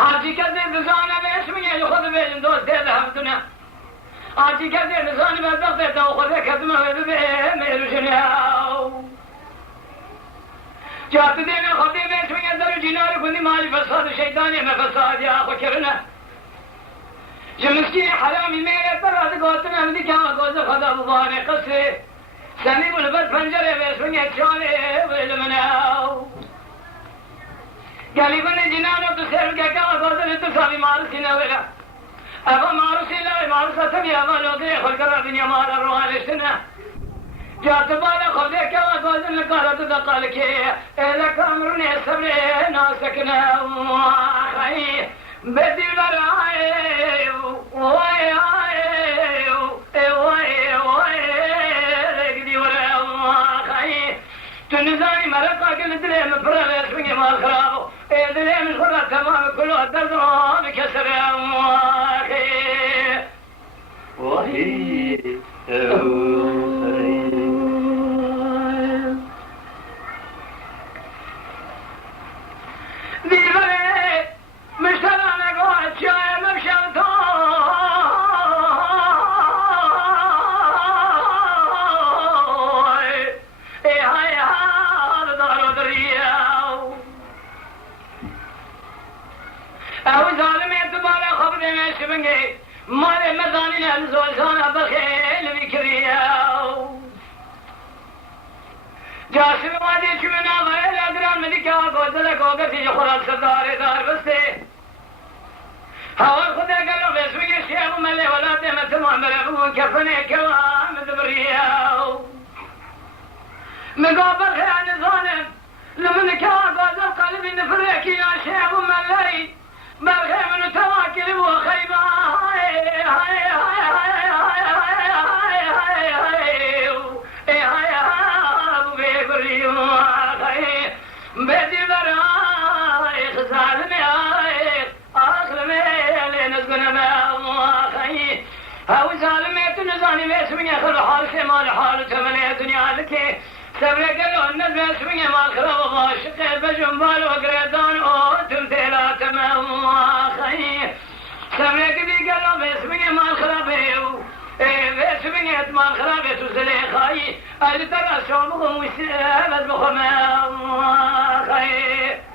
حاجی کسی بزانه بهش میگه خود بهشون دوست دیده همتونه حاجی کسی بزانه بدبخت دیده و خود کدومه بده به میروشنه جات دیگه خود بهش میگه در جنار کنی مالی فساد شیطانی مفسادی آخو کرنه جمسکی حرامی میره براد گوتن همدی که آگوز خدا ببانه قصه سمی بلبت پنجره بهش میگه چانه ویلمنه گلی بنه جنانو تو سر که که آگوزن تو ساوی مارسی نویلا اما مارسی لای مارسا تبی اولو ده خلقر دنیا مارا روانشتنه جات بالا خوده که آگوزن لکارتو دقال که ایلک امرون صبر ناسکنه خیلی بدیل برای وای تنزاني مرقا كل دليم فرغ اسمي ما خرابو دليم خرا تمام كله الدرد بكسر امواخي وهي ديبري مشترى قوات شاي مبشرتو او ظالم اعتبار خبر میشه بنگی مال مزانین الزوزان بخیل میکریو جاسم وادی چمنا ویل ادران مدی که آگوزل گوگتی خورال سردار دار بسته هوا خدا گلو بسوی شیخ ملی ولاد متمام بربو کفنه کوام دبریو مقابل خیان ظالم لمن که آگوزل قلبی نفرکی یا شیخ ملی برخي من تواكل وخيبة هاي هاي هاي هاي هاي هاي هاي هاي هاي ابو بيبري وخي بدي براي خزالني هاي اخر ميلي نزقنا ما وخي هاو زالمي تنزاني باسمي اخر حال شمال حال تمني الدنيا لكي سبري قالوا الناس باسمي ما خرب باشق بجنبال وقريدان تمثيلا تمام واخي سبري قدي قالوا باسمي ما خربيو باسمي ما خربيو سليخاي اللي ترى شومهم وسابت بخمام واخي